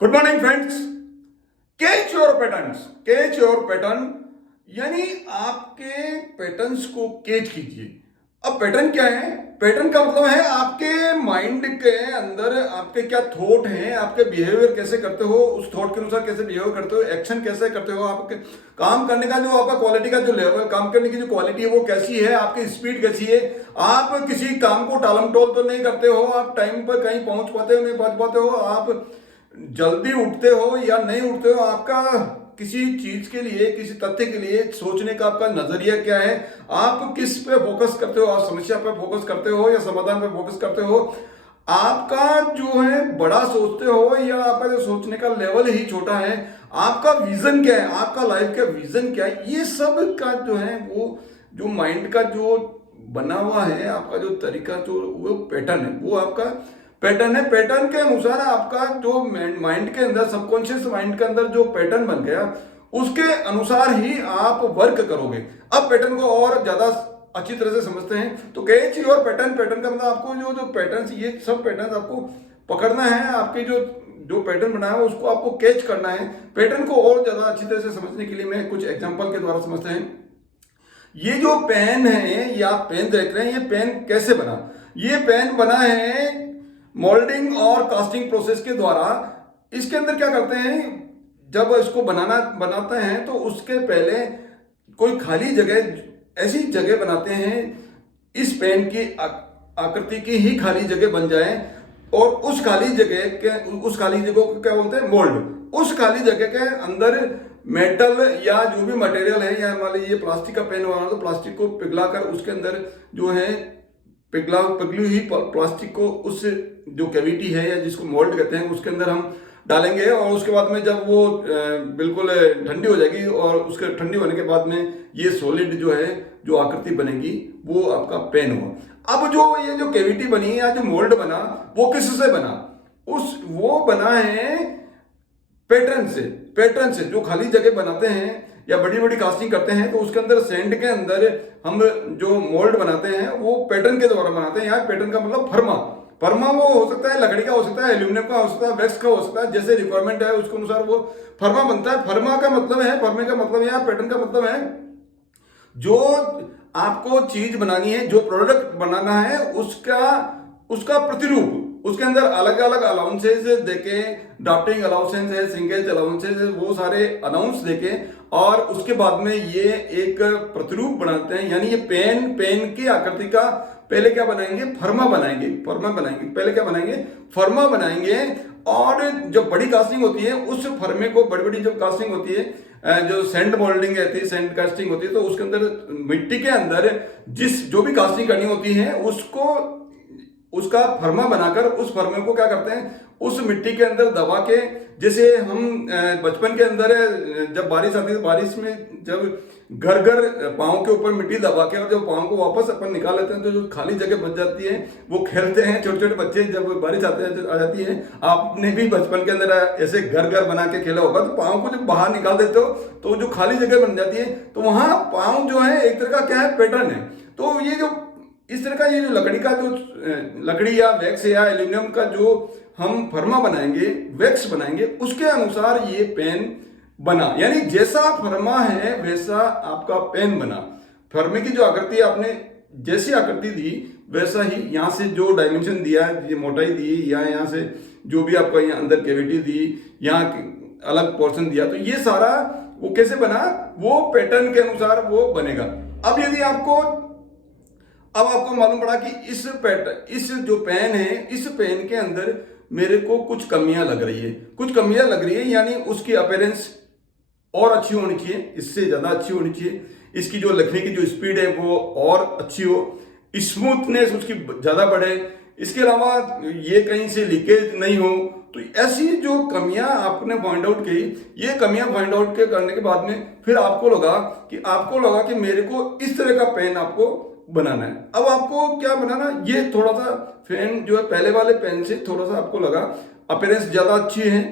Good morning friends. Catch your patterns. Catch your pattern यानी आपके patterns को catch कीजिए। अब पैटर्न क्या है? पैटर्न का मतलब है आपके माइंड के अंदर आपके क्या थॉट हैं, आपके बिहेवियर कैसे करते हो, उस थॉट के अनुसार कैसे बिहेव करते हो, एक्शन कैसे करते हो, आपके काम करने का जो आपका क्वालिटी का जो लेवल, काम करने की जो क्वालिटी है वो कैसी है, आपकी स्पीड कैसी है, आप किसी काम को टालमटोल तो नहीं करते हो, आप टाइम पर कहीं पहुंच पाते हो नहीं पहुंच पाते हो, आप जल्दी उठते हो या नहीं उठते हो, आपका किसी चीज के लिए, किसी तथ्य के लिए सोचने का आपका नजरिया क्या है, आप किस पे फोकस करते हो, आप समस्या पे फोकस करते हो या समाधान पे फोकस करते हो, आपका जो है बड़ा सोचते हो या आपका जो सोचने का लेवल ही छोटा है, आपका विजन क्या है, आपका लाइफ का विजन क्या है, ये सब का जो है वो जो माइंड का जो बना हुआ है, आपका जो तरीका, जो वो पैटर्न है, वो आपका पैटर्न है। पैटर्न के अनुसार आपका जो माइंड के अंदर, सबकॉन्शियस माइंड के अंदर जो पैटर्न बन गया, उसके अनुसार ही आप वर्क करोगे। अब पैटर्न को और ज्यादा अच्छी तरह से समझते हैं तो कैच योर पैटर्न। पैटर्न का मतलब आपको जो जो पैटर्न, ये सब पैटर्न आपको पकड़ना है, आपके जो जो पैटर्न बनाया है उसको आपको कैच करना है। पैटर्न को और ज्यादा अच्छी तरह से समझने के लिए मैं कुछ एग्जांपल के द्वारा समझते हैं। ये जो पेन है, ये आप पेन देख रहे हैं, ये पेन कैसे बना? ये पेन बना है मोल्डिंग और कास्टिंग प्रोसेस के द्वारा। इसके अंदर क्या करते हैं, जब इसको बनाते हैं तो उसके पहले कोई खाली जगह, ऐसी जगह बनाते हैं इस पेन की आकृति की ही खाली जगह बन जाए, और उस खाली जगह को क्या बोलते हैं? मोल्ड। उस खाली जगह के अंदर मेटल या जो भी मटेरियल है, या मान लीजिए प्लास्टिक का पेन बनाना तो प्लास्टिक को पिघलाकर उसके अंदर जो है पिघली हुई प्लास्टिक को उस जो कैविटी है या जिसको मोल्ड कहते हैं उसके अंदर हम डालेंगे, और उसके बाद में जब वो बिल्कुल ठंडी हो जाएगी, और उसके ठंडी होने के बाद में ये सॉलिड जो है, जो आकृति बनेगी, वो आपका पेन हुआ। अब जो ये जो कैविटी बनी या जो मोल्ड बना, वो किससे बना? वो बना है पैटर्न से जो खाली जगह बनाते हैं या बड़ी बड़ी कास्टिंग करते हैं तो उसके अंदर सैंड के अंदर हम जो मोल्ड बनाते हैं वो पैटर्न के द्वारा बनाते हैं। यहाँ पैटर्न का मतलब फर्मा वो हो सकता है लकड़ी का, हो सकता है एल्यूमिनियम का, हो सकता है वैक्स का, हो सकता है जैसे रिक्वायरमेंट है उसके अनुसार वो फर्मा बनता है। फर्मे का मतलब यहाँ पैटर्न का मतलब है जो आपको चीज बनानी है, जो प्रोडक्ट बनाना है, उसका उसका प्रतिरूप, उसके अंदर अलग अलग अलाउंसेस देके, ड्राफ्टिंग अलाउंसेस है, सिंगेज अलाउंसेस है, वो सारे अनाउंस देके, और उसके बाद में ये एक प्रतिरूप बनाते हैं। यानी ये पेन की आकृति का पहले क्या बनाएंगे? फर्मा बनाएंगे। पहले क्या बनाएंगे? फर्मा बनाएंगे। और जो बड़ी कास्टिंग होती है उस फर्मे को, बड़ी बड़ी जो कास्टिंग होती है, जो सैंड मोल्डिंग रहती है, सैंड कास्टिंग होती है, तो उसके अंदर मिट्टी के अंदर जो भी कास्टिंग करनी होती है उसको, उसका फर्मा बनाकर उस फर्मे को क्या करते हैं? उस मिट्टी के अंदर दबा के, जैसे हम बचपन के अंदर जब बारिश आती है, बारिश में जब घर घर पाँव के ऊपर मिट्टी दबा के, और जब पाँव को वापस अपन निकाल लेते हैं तो जो खाली जगह बच जाती है, वो खेलते हैं छोटे छोटे बच्चे। जब बारिश आ जाती है, आपने भी बचपन के अंदर ऐसे घर बना के खेला होगा, तो पाँव को जब बाहर निकाल देते हो तो जो खाली जगह बन जाती है, तो वहां पाँव जो है एक तरह का क्या है? पैटर्न है। तो ये जो इस तरह का ये जो लकड़ी का जो लकड़ी या वैक्स या एल्यूमिनियम का जो हम फर्मा बनाएंगे, वैक्स बनाएंगे, उसके अनुसार ये पेन बना। यानी जैसा फर्मा है वैसा आपका पेन बना। फर्मे की जो आकृति आपने जैसी आकृति दी वैसा ही यहाँ से जो डायमेंशन दिया, ये मोटाई दी, या यहाँ से जो भी आपका यहाँ अंदर कैविटी दी, यहाँ अलग पोर्शन दिया, तो ये सारा वो कैसे बना? वो पैटर्न के अनुसार वो बनेगा। अब यदि अब आपको मालूम पड़ा कि इस जो पेन है, इस पेन के अंदर मेरे को कुछ कमियां लग रही है, यानी उसकी अपीयरेंस और अच्छी होनी चाहिए, इससे ज्यादा अच्छी होनी चाहिए। इसकी जो लिखने की जो स्पीड है वो और अच्छी हो, स्मूथनेस उसकी ज्यादा बढ़े, इसके अलावा ये कहीं से लीकेज नहीं हो। तो ऐसी जो कमियां आपने फाइंड आउट की, ये कमियां फाइंड आउट करने के बाद में फिर आपको लगा कि मेरे को इस तरह का पेन आपको बनाना है। अब आपको क्या बनाना? ये थोड़ा सा पेन जो है पहले वाले पेन से थोड़ा सा आपको लगा अपीयरेंस ज्यादा अच्छी है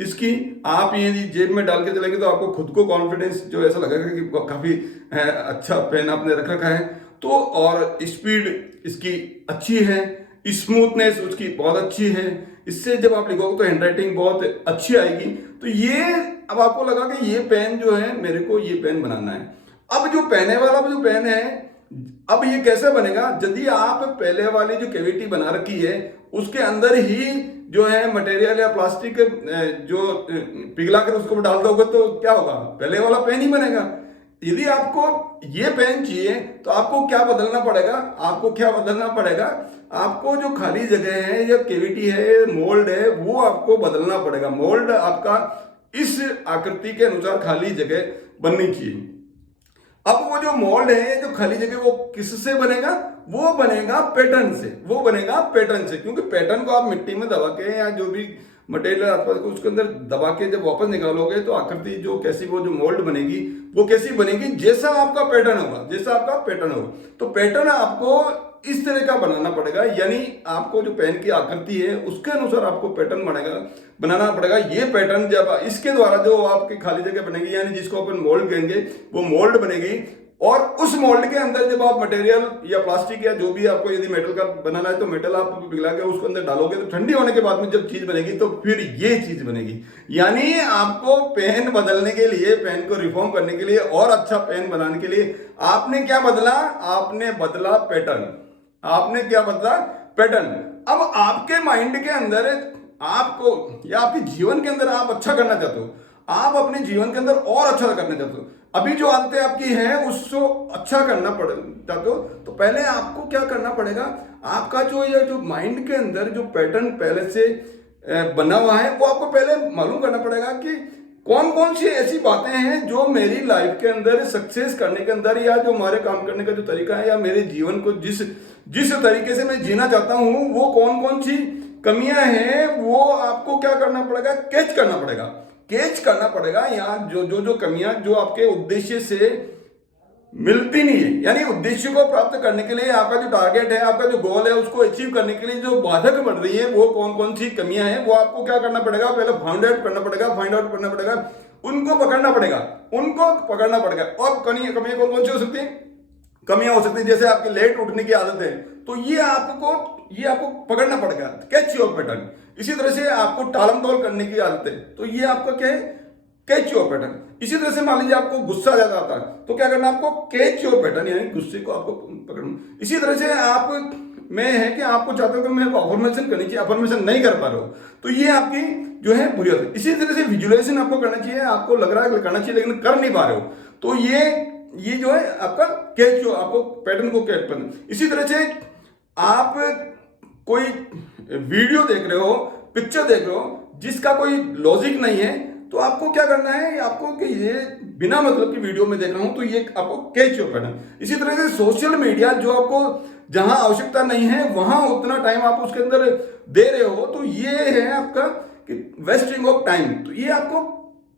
इसकी, आप ये जेब में डाल के चलेंगे तो आपको खुद को कॉन्फिडेंस जो ऐसा लगेगा कि काफी अच्छा पेन आपने रख रखा है। तो और स्पीड इसकी अच्छी है, स्मूथनेस उसकी बहुत अच्छी है, इससे जब आप लिखोगे तो हैंडराइटिंग बहुत अच्छी आएगी। तो ये अब आपको लगा कि ये पेन जो है मेरे को ये पेन बनाना है। अब जो पेन वाला जो पेन है, अब ये कैसे बनेगा? यदि आप पहले वाली जो कैविटी बना रखी है उसके अंदर ही जो है मटेरियल या प्लास्टिक जो पिघला कर उसको डाल दोगे तो क्या होगा? पहले वाला पेन ही बनेगा। यदि आपको ये पेन चाहिए तो आपको क्या बदलना पड़ेगा? आपको क्या बदलना पड़ेगा? आपको जो खाली जगह है या कैविटी है, मोल्ड है, वो आपको बदलना पड़ेगा। मोल्ड आपका इस आकृति के अनुसार खाली जगह बननी चाहिए। अब वो जो मोल्ड है, जो खाली जगह, वो किससे बनेगा? वो बनेगा पैटर्न से। वो बनेगा पैटर्न से, क्योंकि पैटर्न को आप मिट्टी में दबा के या जो भी मटेरियल आपको उसके अंदर दबा के जब वापस निकालोगे तो आकृति जो कैसी, वो जो मोल्ड बनेगी वो कैसी बनेगी? जैसा आपका पैटर्न होगा, जैसा आपका पैटर्न होगा। तो पैटर्न आपको इस तरह का बनाना पड़ेगा, यानी आपको जो पेन की आकृति है उसके अनुसार आपको पैटर्न बनाना पड़ेगा। ये पैटर्न जब इसके द्वारा जो आपकी खाली जगह बनेगी, यानी जिसको अपन मोल्ड कहेंगे, वो मोल्ड बनेगी। और उस मोल्ड के अंदर जब आप मटेरियल या प्लास्टिक या जो भी आपको यदि मेटल का बनाना है तो मेटल आप पिघला के उसके अंदर डालोगे तो ठंडी होने के बाद में जब चीज बनेगी तो फिर ये चीज बनेगी। यानी आपको पेन बदलने के लिए, पेन को रिफॉर्म करने के लिए और अच्छा पेन बनाने के लिए आपने क्या बदला? आपने बदला पैटर्न। आपने क्या बदला? पैटर्न। अब आपके माइंड के अंदर आपको या आपके जीवन के अंदर आप अच्छा करना चाहते हो, आप अपने जीवन के अंदर और अच्छा करना चाहते हो, अभी जो आदतें आपकी हैं उसको अच्छा करना चाहते हो, तो पहले आपको क्या करना पड़ेगा? आपका जो ये जो माइंड के अंदर जो पैटर्न पहले से बना हुआ है वो आपको पहले मालूम करना पड़ेगा कि कौन कौन सी ऐसी बातें हैं जो मेरी लाइफ के अंदर सक्सेस करने के अंदर, या जो हमारे काम करने का जो तरीका है, या मेरे जीवन को जिस तरीके से मैं जीना चाहता हूं, वो कौन कौन सी कमियां हैं, वो आपको क्या करना पड़ेगा? कैच करना पड़ेगा। कैच करना पड़ेगा यहाँ जो कमियां जो आपके उद्देश्य से मिलती नहीं है, यानी उद्देश्य को प्राप्त करने के लिए आपका जो टारगेट है, आपका जो गोल है, उसको अचीव करने के लिए जो बाधक बढ़ रही है, वो कौन कौन सी कमियां हैं, वो आपको क्या करना पड़ेगा? पहले फाइंड आउट करना पड़ेगा, उनको पकड़ना पड़ेगा। और कमियां कौन कौन सी हो सकती है? कमियां हो सकती है जैसे आपकी लेट उठने की आदत है, तो ये आपको पकड़ना पड़ेगा, कैच योर पैटर्न। इसी तरह से आपको टालम टोल करने की आदत है, तो ये आपका क्या है? Catch your pattern. इसी तरह से मान लीजिए आपको गुस्सा ज्यादा आता है, तो क्या करना? आपको कैच योर पैटर्न, यानी गुस्से को आपको पकड़ना। इसी तरह से आप में है कि आपको चाहते हो कि मेरे को अफर्मेशन करनी चाहिए, अफर्मेशन नहीं कर पा रहे हो, तो ये आपकी जो है बुरी आदत है। इसी तरह से विजुअलाइजेशन आपको करना चाहिए, आपको लग रहा है करना चाहिए लेकिन कर नहीं पा रहे हो, तो ये जो है आपका कैच, जो आपको पैटर्न को कैच करना। इसी तरह से आप कोई वीडियो देख रहे हो, पिक्चर देख रहे हो, जिसका कोई लॉजिक नहीं है, तो आपको क्या करना है? आपको कि ये बिना मतलब की वीडियो में देख रहा हूं, तो ये आपको कैच योर पैटर्न। इसी तरह से सोशल मीडिया जो आपको जहां आवश्यकता नहीं है वहां उतना टाइम आप उसके अंदर दे रहे हो, तो ये है आपका कि वेस्टिंग ऑफ टाइम, तो ये आपको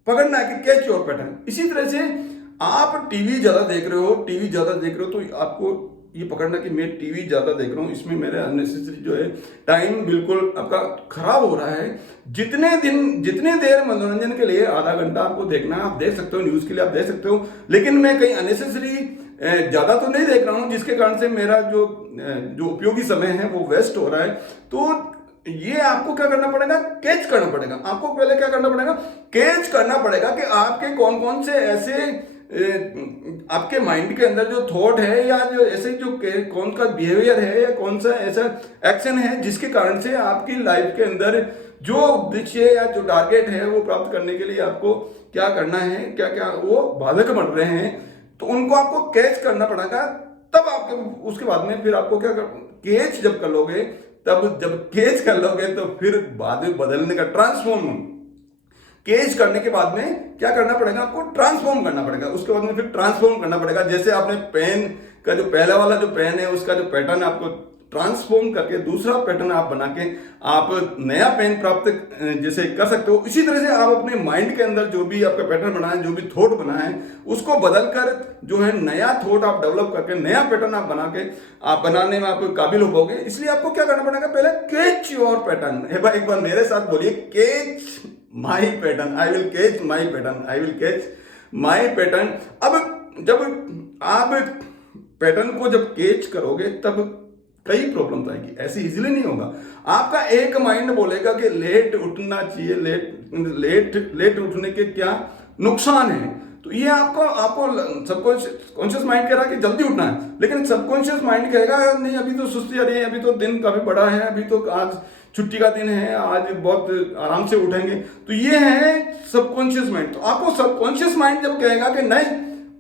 पकड़ना है कि कैच योर पैटर्न। इसी तरह से आप टीवी ज्यादा देख रहे हो, तो आपको ये पकड़ना कि मैं टीवी ज्यादा देख रहा हूं, इसमें मेरा अननेसेसरी जो है टाइम बिल्कुल आपका खराब हो रहा है। जितने देर मनोरंजन के लिए आधा घंटा आपको देखना, आप देख सकते हो, न्यूज के लिए आप देख सकते हो, लेकिन मैं कहीं अननेसेसरी ज्यादा तो नहीं देख रहा हूं जिसके कारण से मेरा जो उपयोगी समय है वो वेस्ट हो रहा है। तो ये आपको क्या करना पड़ेगा? कैच करना पड़ेगा। आपको पहले क्या करना पड़ेगा? कैच करना पड़ेगा कि आपके कौन कौन से ऐसे आपके माइंड के अंदर जो थॉट है, या जो ऐसे जो कौन का बिहेवियर है, या कौन सा ऐसा एक्शन है जिसके कारण से आपकी लाइफ के अंदर जो उद्देश्य या जो टारगेट है वो प्राप्त करने के लिए आपको क्या करना है, क्या क्या वो बाधक बन रहे हैं, तो उनको आपको कैच करना पड़ेगा। तब आपके उसके बाद में फिर आपको क्या कैच जब कर लोगे, तब जब कैच कर लोगे तो फिर बाद में बदलने का ट्रांसफॉर्म, कैच करने के बाद में क्या करना पड़ेगा? आपको ट्रांसफॉर्म करना पड़ेगा। उसके बाद में फिर ट्रांसफॉर्म करना पड़ेगा। जैसे आपने पेन का जो पहला वाला जो पेन है उसका जो पैटर्न आपको ट्रांसफॉर्म करके दूसरा पैटर्न आप बना के आप नया पेन प्राप्त जैसे कर सकते हो, इसी तरह से आप अपने माइंड के अंदर जो भी आपका पैटर्न बना है, जो भी थॉट बना है, उसको बदलकर जो है नया थॉट आप डेवलप करके नया पैटर्न आप बना के आप बनाने में आप काबिल हो पाओगे। इसलिए आपको क्या करना पड़ेगा? पहले कैच योर पैटर्न। एक बार मेरे साथ बोलिए, catch my pattern, I will catch my pattern, I will catch my pattern. अब जब आप पैटर्न को जब कैच करोगे तब कई प्रॉब्लम्स आएगी, ऐसे इजीली नहीं होगा। आपका एक माइंड बोलेगा कि लेट उठना चाहिए, लेट उठने के क्या नुकसान है, तो ये आपको सबकॉन्शियस माइंड कह रहा है कि जल्दी उठना है, लेकिन सबकॉन्शियस माइंड कहेगा नहीं अभी तो सुस्ती आ रही है, अभी तो दिन काफी बड़ा है, अभी तो आज छुट्टी का दिन है, आज बहुत आराम से उठेंगे। तो ये है सबकॉन्शियस माइंड। तो आपको सबकॉन्शियस माइंड जब कहेगा कि नहीं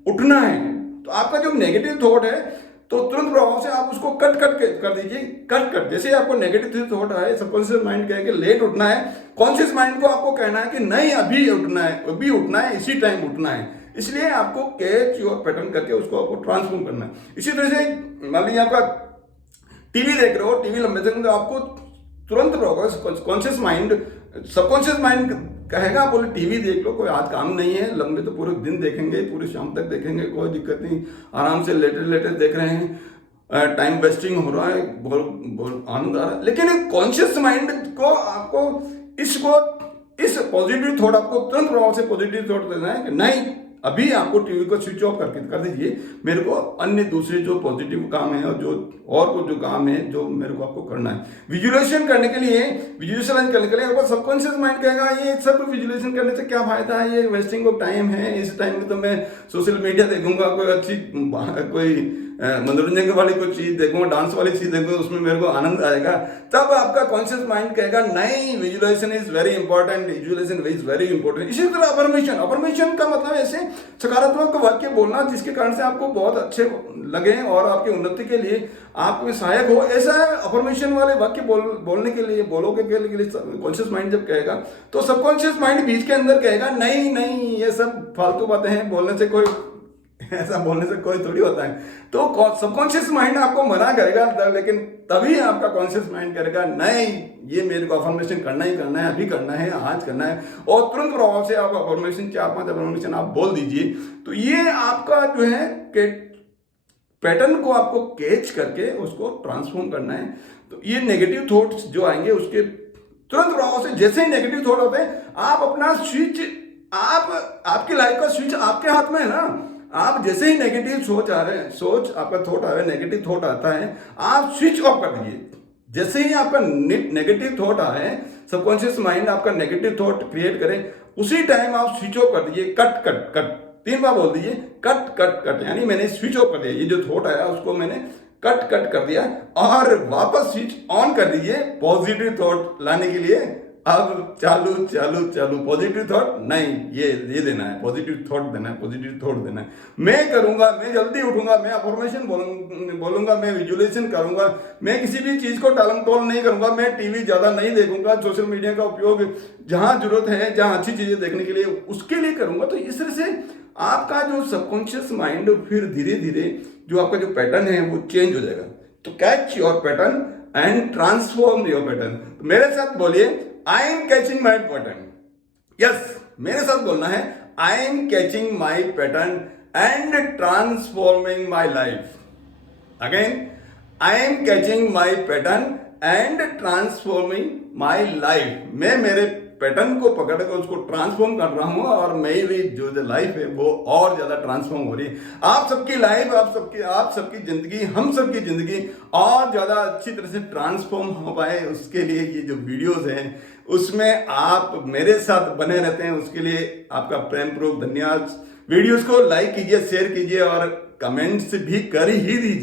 उठना है, तो आपका जो नेगेटिव थॉट है तो तुरंत प्रभाव से आप उसको कट कर दीजिए। कट जैसे आपको नेगेटिव थॉट आए, सबकॉन्शियस माइंड कहे कि लेट उठना है, कॉन्शियस माइंड को आपको कहना है कि नहीं अभी उठना है, इसी टाइम उठना है। इसलिए आपको कैच और पैटर्न करके उसको आपको ट्रांसफॉर्म करना है। इसी तरह से मान लीजिए आपका टीवी देख रहे हो, टीवी लंबे दिन तो आपको तुरंत कॉन्शियस माइंड सबकॉन्शियस माइंड कहेगा बोले टीवी देख लो, कोई आज काम नहीं है, लंबे तो पूरे दिन देखेंगे, पूरी शाम तक देखेंगे, कोई दिक्कत नहीं, आराम से लेटे देख रहे हैं, टाइम वेस्टिंग हो रहा है, बहुत आनंद आ रहा है। लेकिन कॉन्शियस माइंड को आपको इस पॉजिटिव थॉट आपको तुरंत प्रभाव से पॉजिटिव थॉट देना है कि नहीं अभी आपको टीवी को स्विच ऑफ करके कर दीजिए, मेरे को अन्य दूसरे जो पॉजिटिव काम है और जो काम है जो मेरे को आपको करना है। विजुअलाइजेशन करने के लिए आपको सबकॉन्शियस माइंड कहेगा ये सब विजुअलाइजेशन करने से क्या फायदा है, ये वेस्टिंग ऑफ टाइम है, इस टाइम में तो मैं सोशल मीडिया देखूंगा, कोई मनोरंजन वाली कोई चीज देखूंगा, डांस वाली चीज देखूंगा, उसमें मेरे को आनंद आएगा। तब आपका कॉन्शियस माइंड कहेगा नहीं visualisation is very important, visualisation is very important. इसी तरह अफर्मेशन का मतलब ऐसे सकारात्मक वाक्य बोलना जिसके कारण से आपको बहुत अच्छे लगे और आपकी उन्नति के लिए आपके सहायक हो, ऐसा अफर्मेशन वाले वाक्य बोलने के लिए कॉन्शियस माइंड जब कहेगा तो सबकॉन्शियस माइंड बीच के अंदर कहेगा नहीं ये सब फालतू बातें हैं, ऐसा बोलने से कोई थोड़ी होता है। तो सबकॉन्शियस माइंड आपको मना करेगा, लेकिन तभी आपका कॉन्शियस माइंड करेगा नहीं ये मेरे को अफर्मेशन करना ही करना है, अभी करना है, आज करना है, और तुरंत प्रभाव से आप अफर्मेशन 4-5 अफर्मेशन आप बोल दीजिए। तो ये आपका जो है कि पैटर्न को आपको कैच करके उसको ट्रांसफॉर्म करना है। तो ये नेगेटिव थॉट्स जो आएंगे उसके तुरंत प्रभाव से, जैसे ही नेगेटिव थॉट होते हैं आप अपना स्विच, आपकी लाइफ का स्विच आपके हाथ में है ना। आप जैसे ही नेगेटिव सोच आपका थॉट आ रहा है, नेगेटिव थॉट आता है, आप स्विच ऑफ कर दीजिए। जैसे ही आपका नेगेटिव थॉट आए, सबकॉन्शियस माइंड आपका नेगेटिव थॉट क्रिएट करे, उसी टाइम आप स्विच ऑफ कर दीजिए। कट 3 बार बोल दीजिए कट, यानी मैंने स्विच ऑफ कर दिया, ये जो थॉट आया उसको मैंने कट कर दिया, और वापस स्विच ऑन कर दीजिए पॉजिटिव थॉट लाने के लिए। अब चालू पॉजिटिव थॉट नहीं, ये देना है, पॉजिटिव थॉट देना है। मैं करूंगा, मैं जल्दी उठूंगा, मैं अफर्मेशन बोलूंगा, मैं विजुअलाइजेशन करूंगा, मैं किसी भी चीज को टालम टोल नहीं करूंगा, मैं टीवी ज्यादा नहीं देखूंगा, सोशल मीडिया का उपयोग जहां जरूरत है, जहां अच्छी चीजें देखने के लिए उसके लिए करूंगा। तो इस तरह से आपका जो सबकॉन्शियस माइंड फिर धीरे धीरे जो आपका जो पैटर्न है वो चेंज हो जाएगा। तो catch your pattern and transform your pattern. मेरे साथ बोलिए I am catching my pattern. Yes, मेरे साथ बोलना है I am catching my pattern and transforming my life. Again, I am catching my pattern and transforming my life. मैं मेरे pattern को पकड़ कर उसको ट्रांसफॉर्म कर रहा हूं और मेरी जो लाइफ है वो और ज्यादा ट्रांसफॉर्म हो रही है। आप सबकी लाइफ, आप सबकी जिंदगी, हम सबकी जिंदगी और ज्यादा अच्छी तरह से ट्रांसफॉर्म हो पाए, उसके लिए ये जो वीडियोस हैं उसमें आप मेरे साथ बने रहते हैं, उसके लिए आपका प्रेम पूर्वक धन्यवाद। वीडियोस को लाइक कीजिए, शेयर कीजिए और कमेंट्स भी कर ही दीजिए।